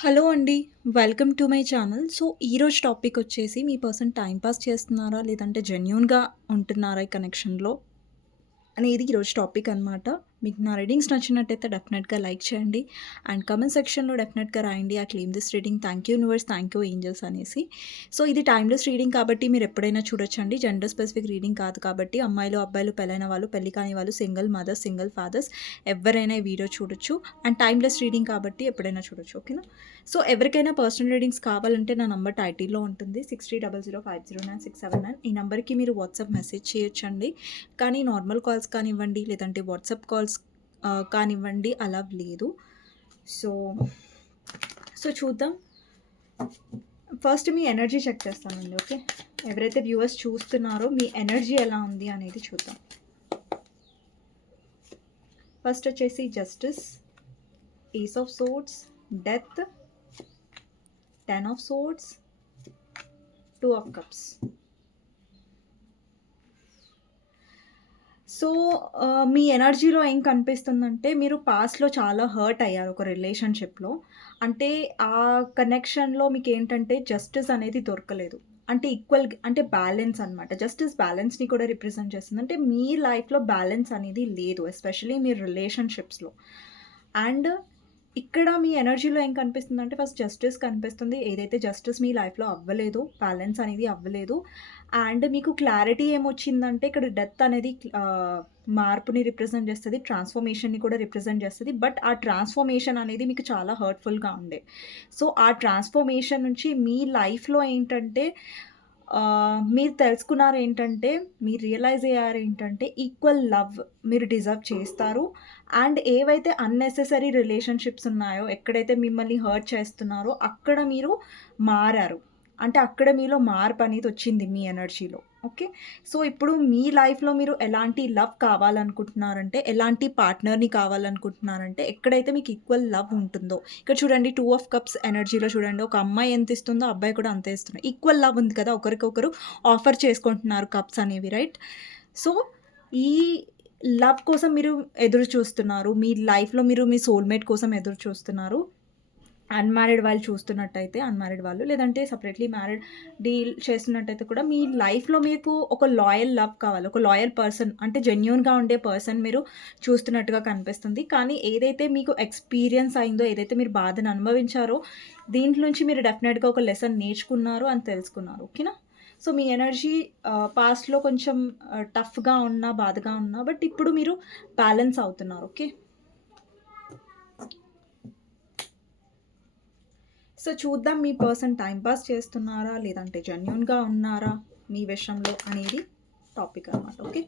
Hello అండి. Welcome to my channel. So, ఈరోజు topic వచ్చేసి మీ పర్సన్ టైంపాస్ చేస్తున్నారా? లేదంటే జెన్యున్గా ఉంటున్నారా ఈ కనెక్షన్‌లో? అనేది ఈరోజు టాపిక్ అనమాట. మీకు నా రీడింగ్స్ నచ్చినట్టయితే డెఫినెట్‌గా లైక్ చేయండి. అండ్ కమెంట్ సెక్షన్‌లో డెఫినెట్‌గా రాయండి. I claim this reading. Thank you universe, thank you angels అనేసి. సో, ఇది టైమ్‌లెస్ రీడింగ్ కాబట్టి మీరు ఎప్పుడైనా చూడొచ్చండి. జెండర్ స్పెసిఫిక్ రీడింగ్ కాదు కాబట్టి అమ్మాయిలు, అబ్బాయిలు, పెళ్ళైన వాళ్ళు, పెళ్ళి కాని వాళ్ళు, సింగిల్ మదర్స్, సింగిల్ ఫాదర్స్ ఎవరైనా ఈ వీడియో చూడొచ్చు. అండ్ టైమ్‌లెస్ రీడింగ్ కాబట్టి ఎప్పుడైనా చూడొచ్చు. ఓకేనా? సో, ఎవరికైనా పర్సనల్ రీడింగ్స్ కావాలంటే నా నంబర్ టైటిల్‌లో ఉంటుంది. 6300509679 ఈ నెంబర్కి మీరు వాట్సాప్ మెసేజ్ చేయొచ్చండి. కానీ నార్మల్ కాల్స్ కానివ్వండి, లేదంటే వాట్సాప్ కాల్స్ కానివ్వండి అలా లేదు. సో, సో చూద్దాం. ఫస్ట్ మీ ఎనర్జీ చెక్ చేస్తానండి. ఓకే. ఎవరైతే వ్యూవర్స్ చూస్తున్నారో మీ ఎనర్జీ ఎలా ఉంది అనేది చూద్దాం. ఫస్ట్ వచ్చేసి justice, ace of swords death, ten of swords, two of cups. So, మీ ఎనర్జీలో ఏం కనిపిస్తుందంటే మీరు పాస్ట్‌లో చాలా హర్ట్ అయ్యారు ఒక రిలేషన్‌షిప్‌లో. అంటే ఆ కనెక్షన్‌లో మీకు ఏంటంటే జస్టిస్ అనేది దొరకలేదు. అంటే ఈక్వల్ అంటే బ్యాలెన్స్ అనమాట. జస్టిస్ బ్యాలెన్స్‌ని కూడా రిప్రజెంట్ చేస్తుంది. అంటే మీ లైఫ్‌లో బ్యాలెన్స్ అనేది లేదు. Especially me రిలేషన్‌షిప్స్‌లో. అండ్ ఇక్కడ మీ ఎనర్జీలో ఏం కనిపిస్తుంది అంటే ఫస్ట్ జస్టిస్ కనిపిస్తుంది. ఏదైతే జస్టిస్ మీ లైఫ్‌లో అవ్వలేదు బ్యాలెన్స్ అనేది అవ్వలేదు. అండ్ మీకు క్లారిటీ ఏమొచ్చిందంటే ఇక్కడ డెత్ అనేది మార్పుని రిప్రజెంట్ చేస్తుంది ట్రాన్స్‌ఫర్మేషన్‌ని కూడా రిప్రజెంట్ చేస్తుంది బట్ ఆ ట్రాన్స్‌ఫర్మేషన్ అనేది మీకు చాలా హర్ట్‌ఫుల్‌గా ఉండే. సో, ఆ ట్రాన్స్‌ఫర్మేషన్ నుంచి మీ లైఫ్‌లో ఏంటంటే మీరు తెలుసుకున్నారు ఏంటంటే మీరు రియలైజ్ అయ్యారు ఏంటంటే ఈక్వల్ లవ్ మీరు డిజర్వ్ చేస్తారు. అండ్ ఏవైతే అన్నెసెసరీ రిలేషన్‌షిప్స్ ఉన్నాయో, ఎక్కడైతే మిమ్మల్ని హర్ట్ చేస్తున్నారో అక్కడ మీరు మారారు. అంటే అక్కడ మీలో మార్పు అనేది వచ్చింది మీ ఎనర్జీలో. ఓకే. సో, ఇప్పుడు మీ లైఫ్‌లో మీరు ఎలాంటి లవ్ కావాలనుకుంటున్నారంటే, ఎలాంటి పార్ట్నర్‌ని కావాలనుకుంటున్నారంటే, ఎక్కడైతే మీకు ఈక్వల్ లవ్ ఉంటుందో. ఇక్కడ చూడండి టూ ఆఫ్ కప్స్ ఎనర్జీలో చూడండి. ఒక అమ్మాయి ఎంత ఇస్తుందో అబ్బాయి కూడా అంతే ఇస్తున్నారు. ఈక్వల్ లవ్ ఉంది కదా! ఒకరికొకరు ఆఫర్ చేసుకుంటున్నారు కప్స్ అనేవి రైట్? సో, ఈ లవ్ కోసం మీరు ఎదురు చూస్తున్నారు. మీ లైఫ్‌లో మీరు మీ సోల్‌మేట్ కోసం ఎదురు చూస్తున్నారు. అన్మ్యారీడ్ వాళ్ళు చూస్తున్నట్టయితే అన్మ్యారీడ్ వాళ్ళు లేదంటే సెపరేట్‌లీ మ్యారీడ్ డీల్ చేస్తున్నట్టయితే కూడా మీ లైఫ్‌లో మీకు ఒక లాయల్ లవ్ కావాలి. ఒక లాయల్ పర్సన్ అంటే జెన్యున్గా ఉండే పర్సన్ మీరు చూస్తున్నట్టుగా కనిపిస్తుంది. కానీ ఏదైతే మీకు ఎక్స్‌పీరియన్స్ అయిందో, ఏదైతే మీరు బాధను అనుభవించారో దీంట్లో నుంచి మీరు డెఫినెట్గా ఒక లెసన్ నేర్చుకున్నారు అని తెలుసుకున్నారు. ఓకేనా? సో, మీ ఎనర్జీ పాస్ట్‌లో కొంచెం టఫ్‌గా ఉన్నా, బాధగా ఉన్నా బట్ ఇప్పుడు మీరు బ్యాలెన్స్ అవుతున్నారు. ఓకే. సో, చూద్దాం మీ పర్సన్ టైంపాస్ పాస్ చేస్తున్నారా? లేదంటే జెన్యున్గా ఉన్నారా మీ విషయంలో అనేది టాపిక్ అనమాట. ఓకే.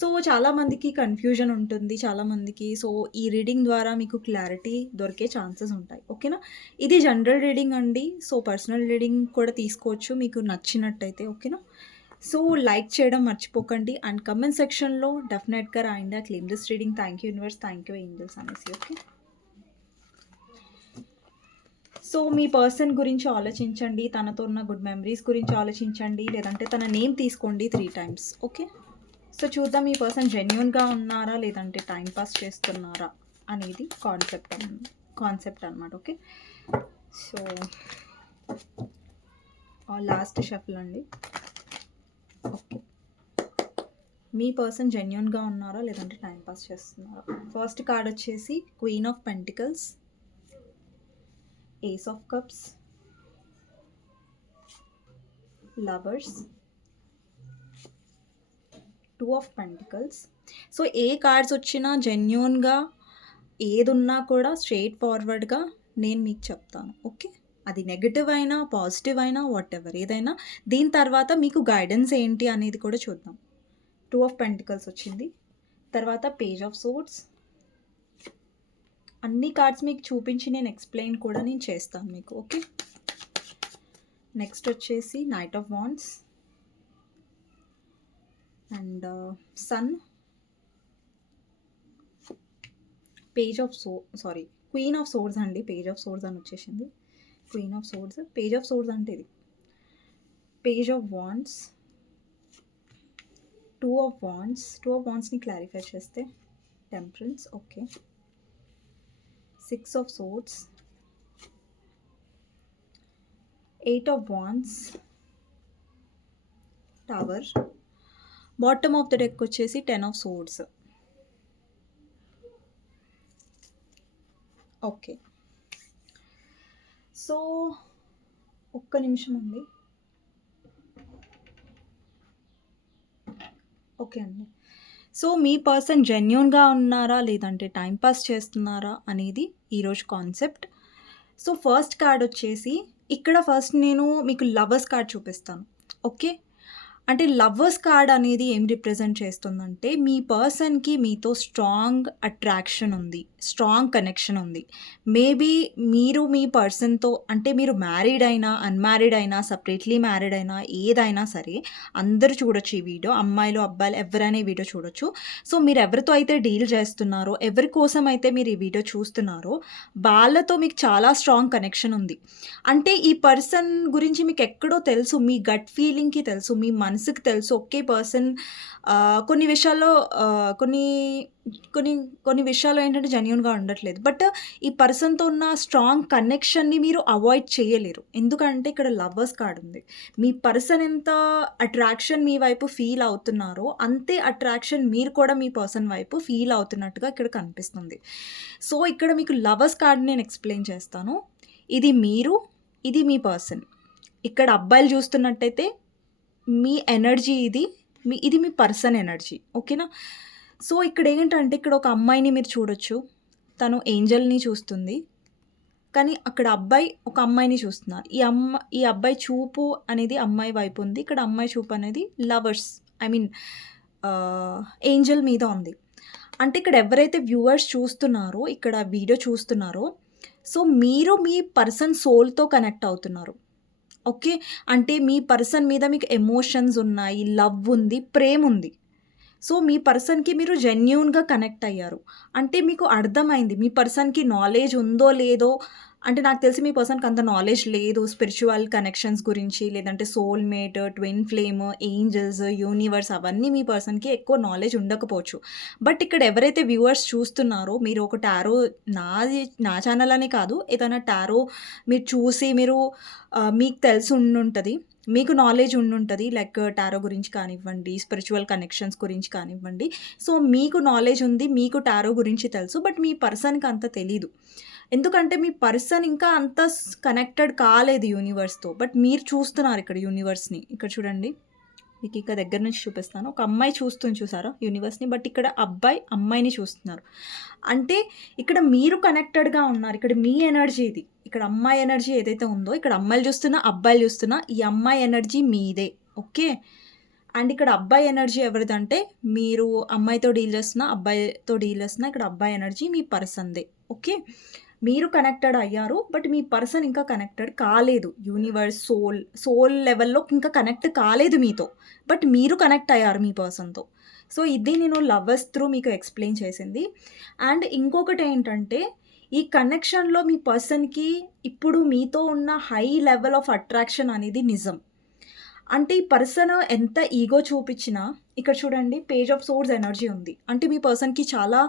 సో, చాలామందికి కన్‌ఫ్యూజన్ ఉంటుంది. చాలామందికి సో, ఈ రీడింగ్ ద్వారా మీకు క్లారిటీ దొరికే ఛాన్సెస్ ఉంటాయి. ఓకేనా? ఇది జనరల్ రీడింగ్ అండి. సో, పర్సనల్ రీడింగ్ కూడా తీసుకోవచ్చు మీకు నచ్చినట్టయితే. ఓకేనా? సో, లైక్ చేయడం మర్చిపోకండి. అండ్ కమెంట్ సెక్షన్‌లో డెఫినెట్గా రాయండి. I claim this reading. Thank you universe, thank you angels అనేసి. ఓకే. సో, మీ పర్సన్ గురించి ఆలోచించండి. తనతో ఉన్న గుడ్ మెమరీస్ గురించి ఆలోచించండి. లేదంటే తన నేమ్ తీసుకోండి త్రీ టైమ్స్. ఓకే. సో, చూద్దాం మీ పర్సన్ జెన్యున్గా ఉన్నారా? లేదంటే టైంపాస్ పాస్ చేస్తున్నారా? అనేది కాన్సెప్ట్ కాన్సెప్ట్ అనమాట. ఓకే. సో, లాస్ట్ షఫల్ అండి. ఓకే. మీ పర్సన్ జెన్యున్గా ఉన్నారా? లేదంటే టైంపాస్ పాస్ చేస్తున్నారా? ఫస్ట్ కార్డ్ వచ్చేసి queen of pentacles. Ace of cups. Lovers. Two of pentacles. So, A cards వచ్చినా జెన్యున్గా ఏదున్నా కూడా స్ట్రేట్ ఫార్వర్డ్‌గా నేను మీకు చెప్తాను. ఓకే. అది నెగటివ్ అయినా, పాజిటివ్ అయినా వాట్ ఎవర్ ఏదైనా దీని తర్వాత మీకు గైడెన్స్ ఏంటి అనేది కూడా చూద్దాం. టూ ఆఫ్ పెంటికల్స్ వచ్చింది. తర్వాత పేజ్ ఆఫ్ సోట్స్ అన్ని కార్డ్స్ మీకు చూపించి నేను ఎక్స్‌ప్లెయిన్ కూడా నేను చేస్తాను మీకు. ఓకే. నెక్స్ట్ వచ్చేసి knight of wands and sun. Page of so sorry queen of swords అండి. పేజ్ ఆఫ్ సోర్స్ అని వచ్చేసింది. Queen of swords page of swords అంటే ఇది. Page of wands two of wands two of వాన్స్ని clarify చేస్తే temperance okay. Six of swords eight of wands tower. Bottom of the deck వచ్చేసి ten of swords okay. So ఒక్క నిమిషం అండి. Okay అండి. So మీ person జెన్యున్గా ఉన్నారా? లేదంటే టైంపాస్ చేస్తున్నారా? అనేది ఈరోజు కాన్సెప్ట్. సో ఫస్ట్ కార్డ్ వచ్చేసి ఇక్కడ ఫస్ట్ నేను మీకు లవర్స్ కార్డ్ చూపిస్తాను. ఓకే? అంటే లవ్వర్స్ కార్డ్ అనేది ఏం రిప్రజెంట్ చేస్తుందంటే మీ పర్సన్కి మీతో స్ట్రాంగ్ అట్రాక్షన్ ఉంది స్ట్రాంగ్ కనెక్షన్ ఉంది. మేబీ మీరు మీ పర్సన్తో అంటే మీరు మ్యారీడ్ అయినా అన్మ్యారీడ్ అయినా సపరేట్లీ మ్యారీడ్ అయినా ఏదైనా సరే అందరూ చూడొచ్చు ఈ వీడియో అమ్మాయిలు అబ్బాయిలు ఎవరైనా ఈ వీడియో చూడొచ్చు. సో మీరు ఎవరితో అయితే డీల్ చేస్తున్నారో ఎవరి కోసం అయితే మీరు ఈ వీడియో చూస్తున్నారో వాళ్ళతో మీకు చాలా స్ట్రాంగ్ కనెక్షన్ ఉంది. అంటే ఈ పర్సన్ గురించి మీకు ఎక్కడో తెలుసు మీ గట్ ఫీలింగ్కి తెలుసు మీ మనసుకు తెలుసు. ఒకే పర్సన్ కొన్ని విషయాల్లో కొన్ని కొన్ని కొన్ని విషయాలు ఏంటంటే జెన్యున్గా ఉండట్లేదు. బట్ ఈ పర్సన్తో ఉన్న స్ట్రాంగ్ కనెక్షన్ని మీరు అవాయిడ్ చేయలేరు. ఎందుకంటే ఇక్కడ లవర్స్ కార్డ్ ఉంది. మీ పర్సన్ ఎంత అట్రాక్షన్ మీ వైపు ఫీల్ అవుతున్నారో అంతే అట్రాక్షన్ మీరు కూడా మీ పర్సన్ వైపు ఫీల్ అవుతున్నట్టుగా ఇక్కడ కనిపిస్తుంది. సో ఇక్కడ మీకు లవర్స్ కార్డ్ నేను ఎక్స్ప్లెయిన్ చేస్తాను. ఇది మీరు ఇది మీ పర్సన్. ఇక్కడ అబ్బాయిలు చూస్తున్నట్టయితే మీ ఎనర్జీ ఇది మీ ఇది మీ పర్సన్ ఎనర్జీ ఓకేనా? సో ఇక్కడ ఏంటంటే ఇక్కడ ఒక అమ్మాయిని మీరు చూడొచ్చు. తను ఏంజల్ని చూస్తుంది. కానీ అక్కడ అబ్బాయి ఒక అమ్మాయిని చూస్తున్నారు. ఈ అమ్మ ఈ అబ్బాయి చూపు అనేది అమ్మాయి వైపు ఉంది. ఇక్కడ అమ్మాయి చూపు అనేది లవర్స్ ఐ మీన్ ఏంజల్ మీద ఉంది. అంటే ఇక్కడ ఎవరైతే వ్యూవర్స్ చూస్తున్నారో ఇక్కడ వీడియో చూస్తున్నారో సో మీరు మీ పర్సన్ సోల్తో కనెక్ట్ అవుతున్నారు. ఓకే? అంటే మీ పర్సన్ మీద మీకు ఎమోషన్స్ ఉన్నాయి లవ్ ఉంది ప్రేమ ఉంది సో మీ పర్సన్కి మీరు జెన్యున్గా కనెక్ట్ అయ్యారు. అంటే మీకు అర్థమైంది మీ పర్సన్కి నాలెడ్జ్ ఉందో లేదో? అంటే నాకు తెలిసి మీ పర్సన్కి అంత నాలెడ్జ్ లేదు స్పిరిచువల్ కనెక్షన్స్ గురించి లేదంటే soulmate twin flame angels universe అవన్నీ మీ పర్సన్కి ఎక్కువ నాలెడ్జ్ ఉండకపోవచ్చు. బట్ ఇక్కడ ఎవరైతే వ్యూవర్స్ చూస్తున్నారో మీరు ఒక టారో నాది నా ఛానల్ అనే కాదు ఏదైనా టారో మీరు చూసి మీరు మీకు తెలిసి ఉండుంటుంది. మీకు నాలెడ్జ్ ఉండుంటుంది లైక్ టారో గురించి కానివ్వండి స్పిరిచువల్ కనెక్షన్స్ గురించి కానివ్వండి. సో మీకు నాలెడ్జ్ ఉంది మీకు టారో గురించి తెలుసు బట్ మీ పర్సన్కి అంత తెలీదు. ఎందుకంటే మీ పర్సన్ ఇంకా అంత కనెక్టెడ్ కాలేదు యూనివర్స్తో బట్ మీరు చూస్తున్నారు ఇక్కడ యూనివర్స్ని ఇక్కడ చూడండి. మీకు ఇక్కడ దగ్గర నుంచి చూపిస్తాను. ఒక అమ్మాయి చూస్తుంది చూసారా? యూనివర్స్ని. బట్ ఇక్కడ అబ్బాయి అమ్మాయిని చూస్తున్నారు. అంటే ఇక్కడ మీరు కనెక్టెడ్గా ఉన్నారు. ఇక్కడ మీ ఎనర్జీ ఇది. ఇక్కడ అమ్మాయి ఎనర్జీ ఏదైతే ఉందో ఇక్కడ అమ్మాయిలు చూస్తున్నా అబ్బాయిలు చూస్తున్నా ఈ అమ్మాయి ఎనర్జీ మీదే. ఓకే? అండ్ ఇక్కడ అబ్బాయి ఎనర్జీ ఎవరిదంటే మీరు అమ్మాయితో డీల్ చేస్తున్నా అబ్బాయితో డీల్ చేస్తున్నా ఇక్కడ అబ్బాయి ఎనర్జీ మీ పర్సన్దే. ఓకే? మీరు కనెక్టెడ్ అయ్యారు బట్ మీ పర్సన్ ఇంకా కనెక్టెడ్ కాలేదు. యూనివర్స్ సోల్ సోల్ లెవెల్లో ఇంకా కనెక్ట్ కాలేదు మీతో. బట్ మీరు కనెక్ట్ అయ్యారు మీ పర్సన్తో సో ఇది నేను లవర్స్ త్రూ మీకు ఎక్స్ప్లెయిన్ చేసింది. అండ్ ఇంకొకటి ఏంటంటే ఈ కనెక్షన్లో మీ పర్సన్కి ఇప్పుడు మీతో ఉన్న హై లెవెల్ ఆఫ్ అట్రాక్షన్ అనేది నిజం. అంటే ఈ పర్సన్ ఎంత ఈగో చూపించినా ఇక్కడ చూడండి పేజ్ ఆఫ్ సోర్స్ ఎనర్జీ ఉంది. అంటే మీ పర్సన్కి చాలా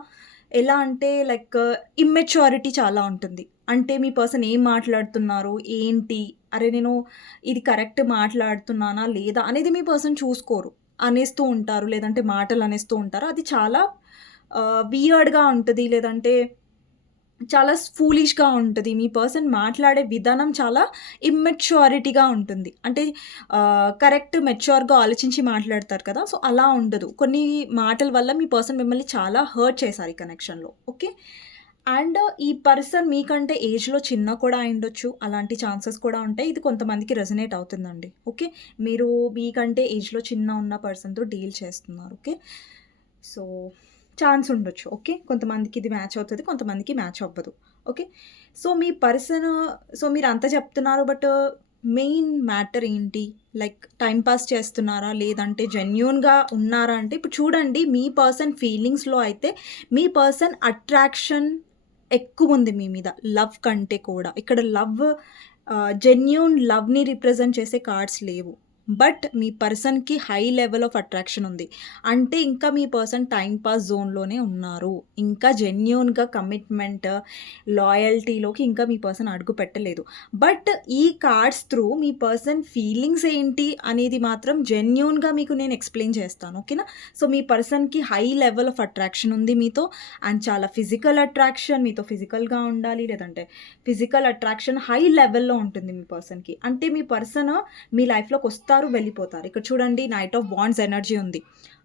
ఎలా అంటే లైక్ ఇమ్మెచ్యూరిటీ చాలా ఉంటుంది. అంటే మీ పర్సన్ ఏం మాట్లాడుతున్నారు? ఏంటి? అరే నేను ఇది కరెక్ట్ మాట్లాడుతున్నానా? లేదా? అనేది మీ పర్సన్ చూసుకోరు. అనేస్తూ ఉంటారు. లేదంటే మాటలు అనేస్తూ ఉంటారు. అది చాలా వియర్డ్గా ఉంటుంది. లేదంటే చాలా ఫూలిష్గా ఉంటుంది. మీ పర్సన్ మాట్లాడే విధానం చాలా ఇమ్మెచ్యూరిటీగా ఉంటుంది. అంటే కరెక్ట్ మెచ్యూర్గా ఆలోచించి మాట్లాడతారు కదా? సో అలా ఉండదు. కొన్ని మాటల వల్ల మీ పర్సన్ మిమ్మల్ని చాలా హర్ట్ చేశారు ఈ కనెక్షన్లో ఓకే? అండ్ ఈ పర్సన్ మీకంటే ఏజ్లో చిన్న కూడా అయిండొచ్చు అలాంటి ఛాన్సెస్ కూడా ఉంటాయి. ఇది కొంతమందికి రెజనేట్ అవుతుందండి. ఓకే? మీరు మీకంటే ఏజ్లో చిన్న ఉన్న పర్సన్తో డీల్ చేస్తున్నారు. ఓకే? సో ఛాన్స్ ఉండొచ్చు ఓకే కొంతమందికి ఇది మ్యాచ్ అవుతుంది కొంతమందికి మ్యాచ్ అవ్వదు ఓకే సో మీ పర్సన్ సో మీరు అంత చెప్తున్నారు బట్ మెయిన్ మ్యాటర్ ఏంటి? లైక్ టైం పాస్ చేస్తున్నారా? లేదంటే జెన్యున్గా ఉన్నారా అంటే ఇప్పుడు చూడండి మీ పర్సన్ ఫీలింగ్స్లో అయితే మీ పర్సన్ అట్రాక్షన్ ఎక్కువ ఉంది మీ మీద లవ్ కంటే కూడా. ఇక్కడ లవ్ జెన్యున్ లవ్ని రిప్రజెంట్ చేసే కార్డ్స్ లేవు. బట్ మీ పర్సన్‌కి హై లెవెల్ ఆఫ్ అట్రాక్షన్ ఉంది. అంటే ఇంకా మీ పర్సన్ టైంపాస్ పాస్ జోన్‌లోనే ఉన్నారు. ఇంకా జెన్యున్గా కమిట్మెంట్, లాయల్టీలోకి ఇంకా మీ పర్సన్ అడుగు పెట్టలేదు. బట్ ఈ కార్డ్స్ త్రూ మీ పర్సన్ ఫీలింగ్స్ ఏంటి అనేది మాత్రం జెన్యున్గా మీకు నేను ఎక్స్‌ప్లెయిన్ చేస్తాను. ఓకేనా? సో, మీ పర్సన్‌కి హై లెవెల్ ఆఫ్ అట్రాక్షన్ ఉంది మీతో. అండ్ చాలా ఫిజికల్ అట్రాక్షన్ మీతో ఫిజికల్‌గా ఉండాలి. లేదంటే ఫిజికల్ అట్రాక్షన్ హై లెవెల్‌లో ఉంటుంది మీ పర్సన్‌కి. అంటే మీ పర్సన్ మీ లైఫ్‌లోకి వస్తారు, వెళ్ళిపోతారు. ఇక్కడ చూడండి నైట్ ఆఫ్ బాండ్స్ ఎనర్జీ ఉంది.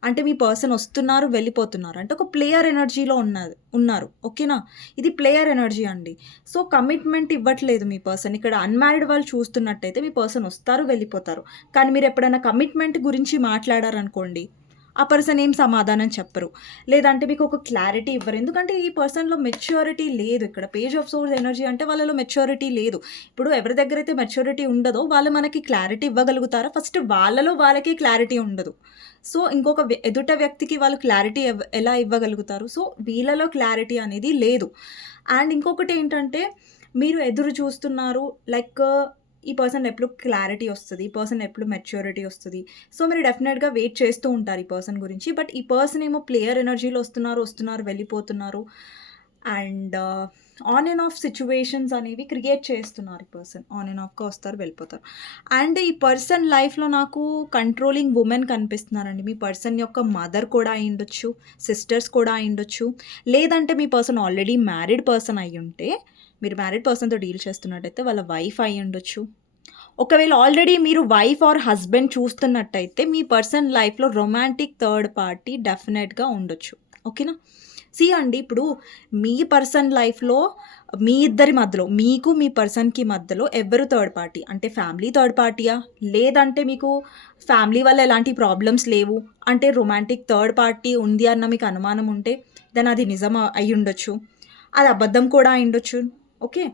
అంటే మీ పర్సన్ వస్తున్నారు, వెళ్ళిపోతున్నారు. అంటే ఒక ప్లేయర్ ఎనర్జీలో ఉన్నది ఉన్నారు. ఓకేనా? ఇది ప్లేయర్ ఎనర్జీ అండి. సో, కమిట్మెంట్ ఇవ్వట్లేదు మీ పర్సన్. ఇక్కడ అన్‌మ్యారీడ్ వాళ్ళు చూస్తున్నట్టయితే మీ పర్సన్ వస్తారు, వెళ్ళిపోతారు. కానీ మీరు ఎప్పుడైనా కమిట్మెంట్ గురించి మాట్లాడారనుకోండి, ఆ పర్సన్ ఏం సమాధానం చెప్పరు. లేదంటే మీకు ఒక క్లారిటీ ఇవ్వరు. ఎందుకంటే ఈ పర్సన్‌లో మెచ్యూరిటీ లేదు. ఇక్కడ పేజ్ ఆఫ్ సోర్స్ ఎనర్జీ అంటే వాళ్ళలో మెచ్యూరిటీ లేదు. ఇప్పుడు ఎవరి దగ్గర అయితే మెచ్యూరిటీ ఉండదో వాళ్ళు మనకి క్లారిటీ ఇవ్వగలుగుతారా? ఫస్ట్ వాళ్ళలో వాళ్ళకే క్లారిటీ ఉండదు. సో, ఇంకొక వ్య ఎదుట వ్యక్తికి వాళ్ళు క్లారిటీ ఎలా ఇవ్వగలుగుతారు? సో, వీళ్ళలో క్లారిటీ అనేది లేదు. అండ్ ఇంకొకటి ఏంటంటే మీరు ఎదురు చూస్తున్నారు. లైక్ ఈ పర్సన్ ఎప్పుడు క్లారిటీ వస్తుంది ఈ పర్సన్ ఎప్పుడు మెచ్యూరిటీ వస్తుంది సో, మీరు డెఫినెట్గా వెయిట్ చేస్తూ ఉంటారు ఈ పర్సన్ గురించి. బట్ ఈ పర్సన్ ఏమో ప్లేయర్ ఎనర్జీలో వస్తున్నారు, వస్తున్నారు, వెళ్ళిపోతున్నారు. And on and off situations అనేవి క్రియేట్ చేస్తున్నారు ఈ పర్సన్. ఆన్ అండ్ ఆఫ్‌గా వస్తారు, వెళ్ళిపోతారు. అండ్ ఈ పర్సన్ లైఫ్‌లో నాకు కంట్రోలింగ్ ఉమెన్ కనిపిస్తున్నారండి. మీ పర్సన్ యొక్క మదర్ కూడా అయ్యుండొచ్చు. సిస్టర్స్ కూడా అయ్యుండొచ్చు. లేదంటే మీ పర్సన్ ఆల్రెడీ మ్యారీడ్ పర్సన్ అయి ఉంటే మీరు మ్యారీడ్ పర్సన్‌తో డీల్ చేస్తున్నట్టయితే వాళ్ళ వైఫ్ అయ్యుండొచ్చు. ఒకవేళ ఆల్రెడీ మీరు వైఫ్ ఆర్ హస్బెండ్ చూస్తున్నట్టయితే మీ పర్సన్ లైఫ్‌లో రొమాంటిక్ థర్డ్ పార్టీ డెఫినెట్‌గా ఉండొచ్చు. ఓకేనా? సీ అండి ఇప్పుడు మీ పర్సన్ లైఫ్‌లో మీ ఇద్దరి మధ్యలో మీకు మీ పర్సన్‌కి మధ్యలో ఎవరు థర్డ్ పార్టీ? అంటే ఫ్యామిలీ థర్డ్ పార్టీయా? లేదంటే మీకు ఫ్యామిలీ వల్ల ఎలాంటి ప్రాబ్లమ్స్ లేవు. అంటే రొమాంటిక్ థర్డ్ పార్టీ ఉంది అన్న మీకు అనుమానం ఉంటే దెన్ అది నిజం అయ్యుండొచ్చు. అది అబద్ధం కూడా అయ్యుండొచ్చు. ఓకే.